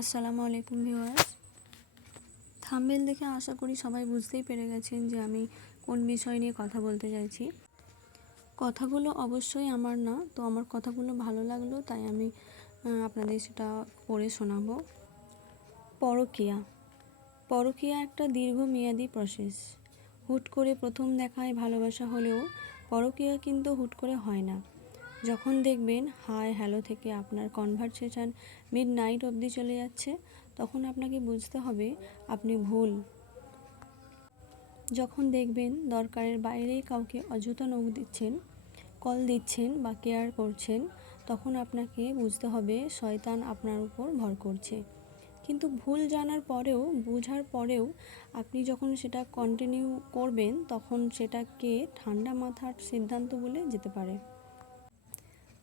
আসসালামু আলাইকুম viewers. Thumbnail দেখে আশা করি সবাই বুঝতেই পেরে গেছেন যে আমি কোন বিষয় নিয়ে কথা বলতে চাইছি। কথাগুলো অবশ্যই আমার না, তো আমার কথাগুলো ভালো লাগলো তাই আমি আপনাদের সেটা পড়ে শোনাবো। পরকীয়া। পরকীয়া একটা দীর্ঘমেয়াদী প্রসেস। হুট করে প্রথম দেখায় ভালোবাসা হলেও পরকীয়া কিন্তু হুট করে হয় না। যখন দেখবেন হাই হ্যালো থেকে আপনার কনভারসেশন মিডনাইট অবধি চলে যাচ্ছে, তখন আপনাকে বুঝতে হবে আপনি ভুল। যখন দেখবেন দরকারের বাইরেই কাউকে অযথা নখ দিচ্ছেন, কল দিচ্ছেন বা কেয়ার করছেন, তখন আপনাকে বুঝতে হবে শয়তান আপনার উপর ভর করছে। কিন্তু ভুল জানার পরেও, বোঝার পরেও আপনি যখন সেটা কন্টিনিউ করবেন, তখন সেটাকে ঠান্ডা মাথার সিদ্ধান্ত বলে যেতে পারে।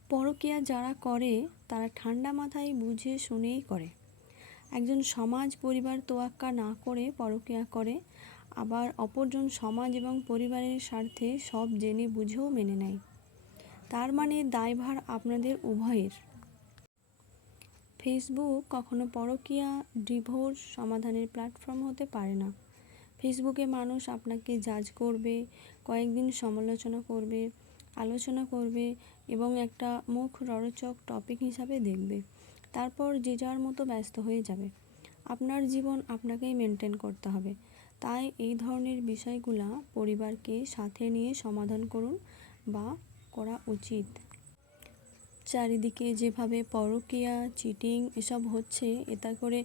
পরকীয়া যারা করে তারা ঠান্ডা মাথায় বুঝে শুনেই করে। একজন সমাজ পরিবার তোয়াক্কা না করে পরকীয়া করে, আবার অপরজন সমাজ এবং পরিবারের স্বার্থে সব জেনে বুঝেও মেনে নেয়। তার মানে দায়ভার আপনাদের উভয়ের। ফেসবুক কখনো পরকীয়া ডিভোর্স সমাধানের প্ল্যাটফর্ম হতে পারে না। ফেসবুকে মানুষ আপনাকে জাজ করবে, কয়েকদিন সমালোচনা করবে, আলোচনা করবে এবং একটা মুখ রোচক টপিক হিসাবে দেখবে। তারপর যে যার মতো ব্যস্ত হয়ে যাবে। আপনার জীবন আপনাকেই মেনটেন করতে হবে। তাই এই ধরনের বিষয়গুলা পরিবারকে সাথে নিয়ে সমাধান করুন বা করা উচিত। চারিদিকে যেভাবে পরকীয়া, চিটিং এসব হচ্ছে, এতে করে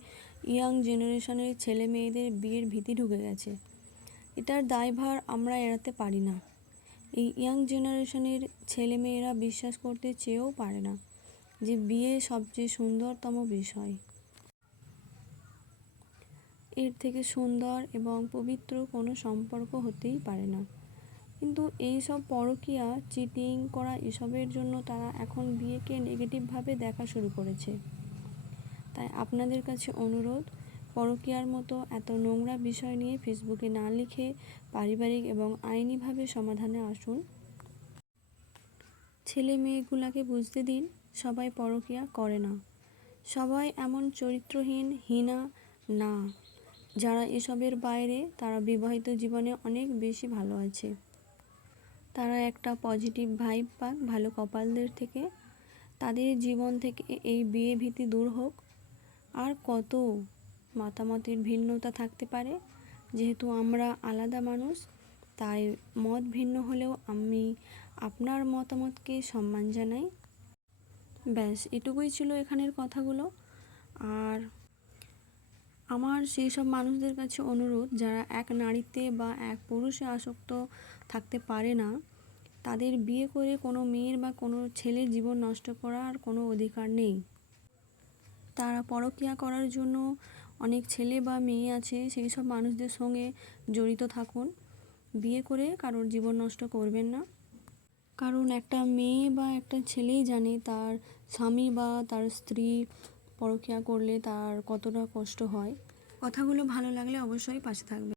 ইয়াং জেনারেশনের ছেলে মেয়েদের বিয়ের ভীতি ঢুকে গেছে। এটার দায়ভার আমরা এড়াতে পারি না। এই ইয়াং জেনারেশনের ছেলে মেয়েরা বিশ্বাস করতে চেয়েও পারে না যে বিয়ে সবচেয়ে সুন্দরতম বিষয়। এর থেকে সুন্দর এবং পবিত্র কোনো সম্পর্ক হতেই পারে না। কিন্তু এই সব পরকীয়া, চিটিং করা এসবের জন্য তারা এখন বিয়েকে নেগেটিভভাবে দেখা শুরু করেছে। তাই আপনাদের কাছে অনুরোধ, পরকীয়ার মতো এত নোংরা বিষয় নিয়ে ফেসবুকে না লিখে পারিবারিক এবং আইনিভাবে সমাধানে আসুন। ছেলে মেয়েগুলাকে বুঝতে দিন সবাই পরকীয়া করে না, সবাই এমন চরিত্রহীন হীনা না। যারা এসবের বাইরে, তারা বিবাহিত জীবনে অনেক বেশি ভালো আছে। তারা একটা পজিটিভ ভাইব পাক ভালো কপালদের থেকে। তাদের জীবন থেকে এই বিয়ে ভীতি দূর হোক। আর কত মতামতের ভিন্নতা থাকতে পারে, যেহেতু আমরা আলাদা মানুষ, তাই মত ভিন্ন হলেও আমি আপনার মতামতকে সম্মান জানাই। ব্যাস এটুকুই ছিল এখানের কথাগুলো। আর আমার সেই সব মানুষদের কাছে অনুরোধ, যারা এক নারীতে বা এক পুরুষে আসক্ত থাকতে পারে না, তাদের বিয়ে করে কোনো মেয়ের বা কোনো ছেলের জীবন নষ্ট করার কোনো অধিকার নেই। তারা পরকীয়া করার জন্য অনেক ছেলে বা মেয়ে আছে, সেই সব মানুষদের সঙ্গে জড়িত থাকুন। বিয়ে করে কারোর জীবন নষ্ট করবেন না। কারণ একটা মেয়ে বা একটা ছেলেই জানে তার স্বামী বা তার স্ত্রী পরকীয়া করলে তার কতটা কষ্ট হয়। কথাগুলো ভালো লাগলে অবশ্যই পাশে থাকবে।